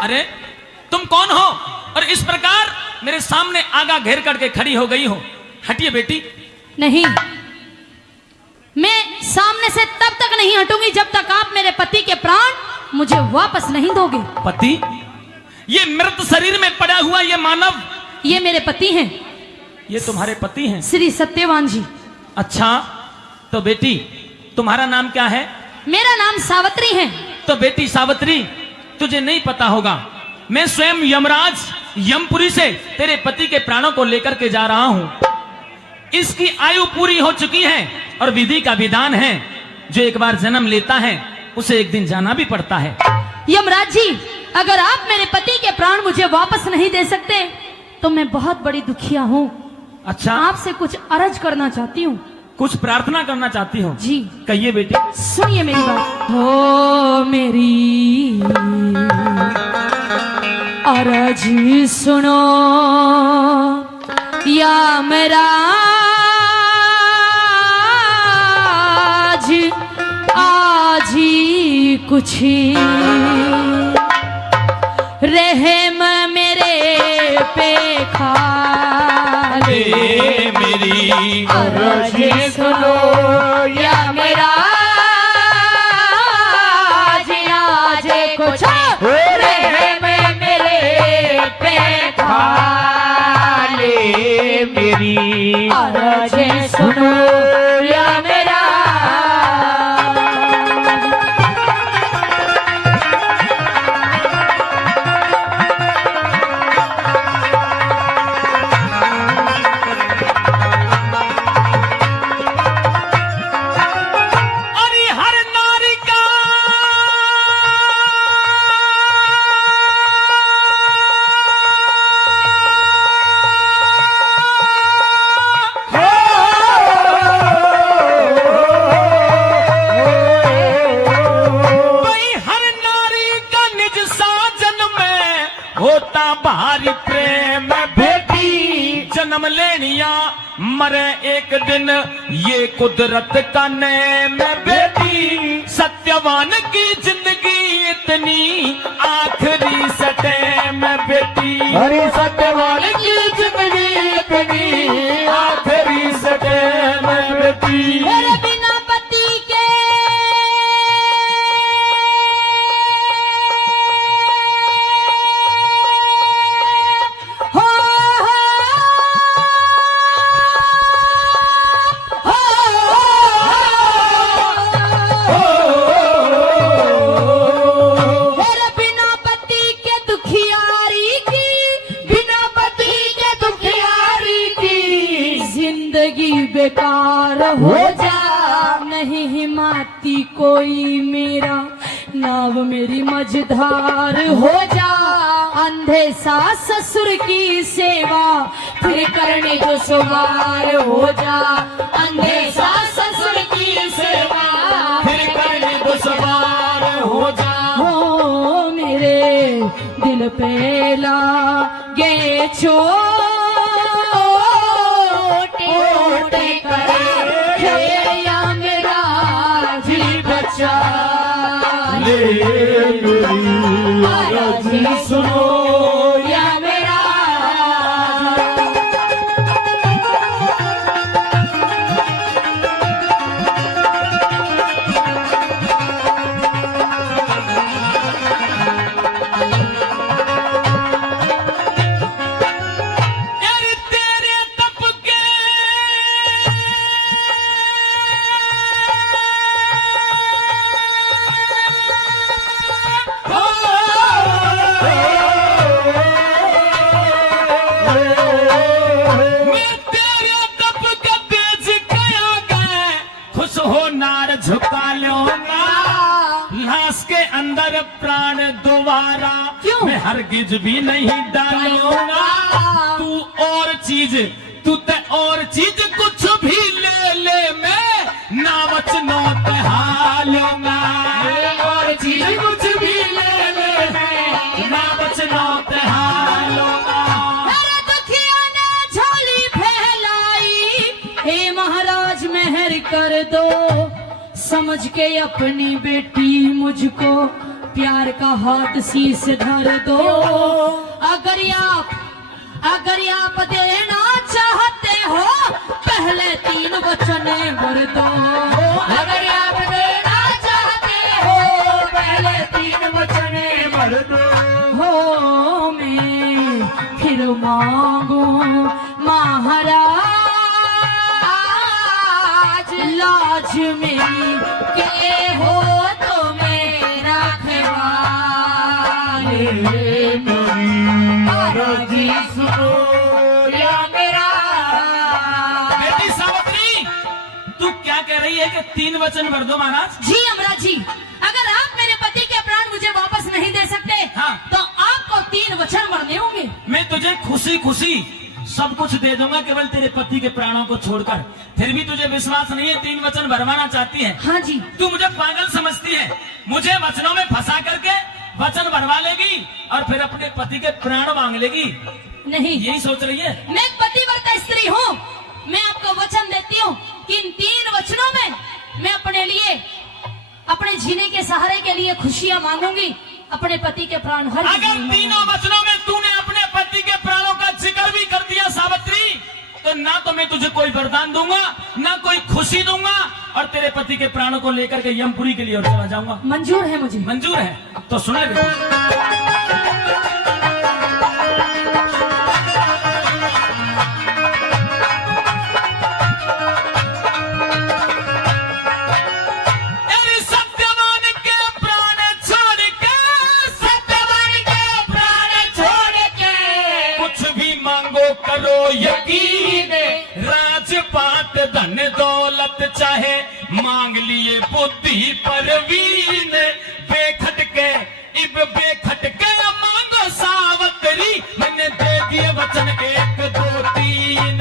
अरे तुम कौन हो और इस प्रकार मेरे सामने आगा घेर करके खड़ी हो गई हो? हटिए बेटी। नहीं, मैं सामने से तब तक नहीं हटूंगी जब तक आप मेरे पति के प्राण मुझे वापस नहीं दोगे। पति? ये मृत शरीर में पड़ा हुआ ये मानव, ये मेरे पति हैं। ये तुम्हारे पति हैं? श्री सत्यवान जी। अच्छा, तो बेटी तुम्हारा नाम क्या है? मेरा नाम सावित्री है। तो बेटी सावित्री, तुझे नहीं पता होगा, मैं स्वयं यमराज यमपुरी से तेरे पति के प्राणों को लेकर के जा रहा हूं। इसकी आयु पूरी हो चुकी है और विधि का विधान है, जो एक बार जन्म लेता है उसे एक दिन जाना भी पड़ता है। यमराज जी, अगर आप मेरे पति के प्राण मुझे वापस नहीं दे सकते तो मैं बहुत बड़ी दुखिया हूँ। अच्छा, आपसे कुछ अर्ज करना चाहती हूँ। कुछ प्रार्थना करना चाहती हो? जी। कहिए बेटी। सुनिए मेरी बात। हो मेरी अर्ज सुनो यमराज, आज ही कुछ रहम मेरे पे खाले। मेरी अर्ज सुनो यमराज, आज कुछ रहम मेरे पे खाले। मेरी अर्ज सुनो यमराज। भारी प्रेम बेटी जन्म लेनिया मरे एक दिन, ये कुदरत का नेम बेटी। सत्यवान की जिंदगी इतनी आखिरी सटेम बेटी। अरे सत्यवान की जिंदगी इतनी आखिरी सटेम बेटी। मेरे बिना पति के बेकार हो जा। नहीं हिमाती कोई मेरा, नाव मेरी मझधार हो जा। अंधे सास ससुर की सेवा फिर करने जो सवार हो जा। अंधे सास ससुर की सेवा फिर करने जो सवार हो जा। हो मेरे दिल पे लागे चोट, सुनो झुका लूंगा लाश के अंदर प्राण दोबारा। क्यों? मैं हरगिज भी नहीं डालूंगा। तू और चीज, तू ते और चीज कुछ भी ले ले, मैं ना बचनो ते हालूंगा। और चीज कुछ भी ले ले, मैं ना बचनो ते हालूंगा। मेरे दुखिया ने झोली फैलाई, हे महाराज मेहर कर दो। समझ के अपनी बेटी मुझको प्यार का हाथ शीश धर दो। अगर आप देना चाहते हो पहले 3 वचन भर दो। अगर आप देना चाहते हो पहले 3 वचन भर दो। हो मैं फिर मांगू महाराज लाज मेरी के हो तो मेरा रखवाले। जी सुनो या मेरा। बेटी सावित्री, तू क्या कह रही है कि 3 वचन भर दो महाराज? जी यमराज जी, अगर आप मेरे पति के प्राण मुझे वापस नहीं दे सकते हाँ। तो आपको 3 वचन भरने होंगे। मैं तुझे खुशी खुशी सब कुछ दे दूंगा, केवल तेरे पति के प्राणों को छोड़कर। फिर भी तुझे विश्वास नहीं है, 3 वचन भरवाना चाहती है। हाँ जी। तू मुझे पागल समझती है, मुझे वचनों में फंसा करके वचन भरवा लेगी और फिर अपने पति के प्राण मांग लेगी, नहीं, यही सोच रही है? मैं एक पतिव्रता स्त्री हूँ। मैं आपको वचन देती हूँ कि इन 3 वचनों में मैं अपने लिए, अपने जीने के सहारे के लिए खुशियाँ मांगूंगी, अपने पति के प्राण हर अगर 3 वचनों में तूने अपने पति के प्राणों का जिक्र भी कर दिया सावित्री, तो ना तो मैं तुझे कोई वरदान दूंगा, ना कोई खुशी दूंगा, और तेरे पति के प्राणों को लेकर के यमपुरी के लिए और चला जाऊंगा। मंजूर है मुझे। मंजूर है तो सुना करो यकीन, राजपाट धन दौलत चाहे मांग लिए बुद्धि परवीन। बेखटके इब बेखटके मांगो सावित्री, मैंने दे दिए वचन 1 2 3।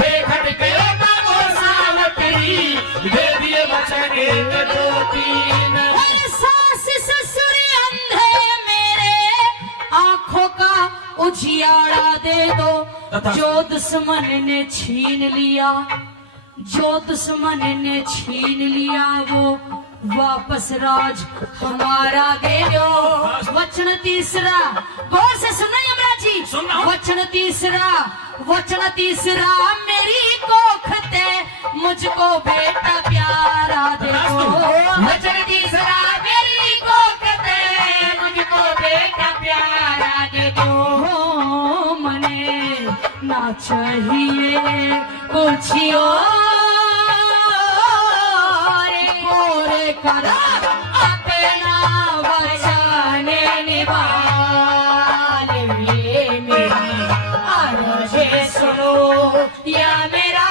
बेखटके मांगो सावित्री, दे दिए वचन 1 2 3। सास ससुर अंधे मेरे आंखों का उजियारा दे दो। जो दुश्मन ने छीन लिया, जो दुश्मन ने छीन लिया, वो वापस राज हमारा दे दो। वचन तीसरा, गौर से सुनो यमराज जी। वचन तीसरा मेरी कोखते मुझको बेटा प्यारा दे दो। वचन तीसरा मेरी कोखते मुझको बेटा प्यारा दे दो। मने ना चाहिए कुछ और करा अपना वचन निभा ले। मेरी अर्ज़ सुनो या मेरा।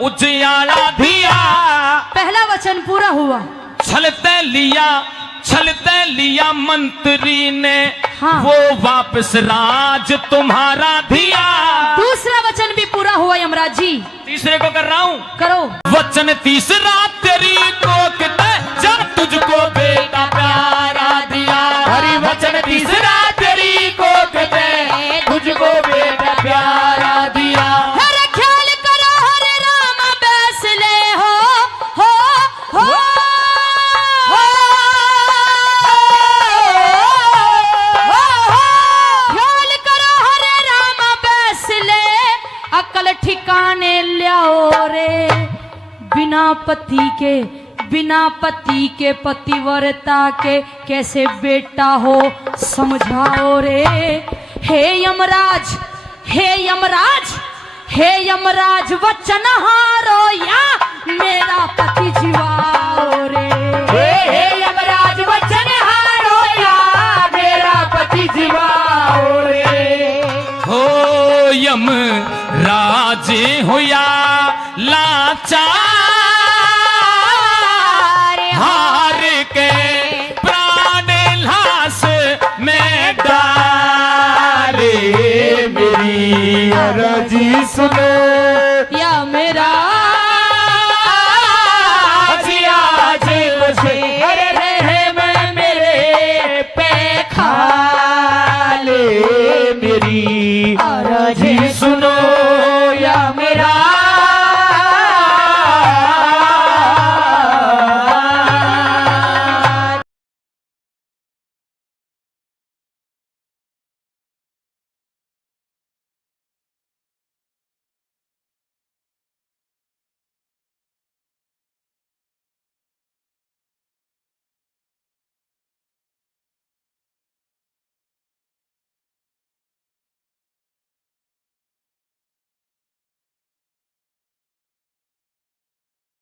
उजियाला दिया। पहला वचन पूरा हुआ। छलते लिया मंत्री ने, हाँ। वो वापस राज तुम्हारा दिया। दूसरा वचन भी पूरा हुआ यमराज जी। तीसरे को कर रहा हूँ, करो। वचन तीसरा तेरी कोखते जब तुझको बेटा प्यारा दिया। हरि वचन तीसरा तेरी कोखते तुझको बेटा प्यारा दिया। हर ख्याल करो हरे राम बैसले हो ख्याल करो हरे राम बैसले, अकल ठिकाने लियाओ रे। बिना पति के पतिव्रता के कैसे बेटा हो समझाओ रे। हे यमराज, हे यमराज, हे यमराज, वचन हारो या मेरा पति जीवाओ रे। हे सुनो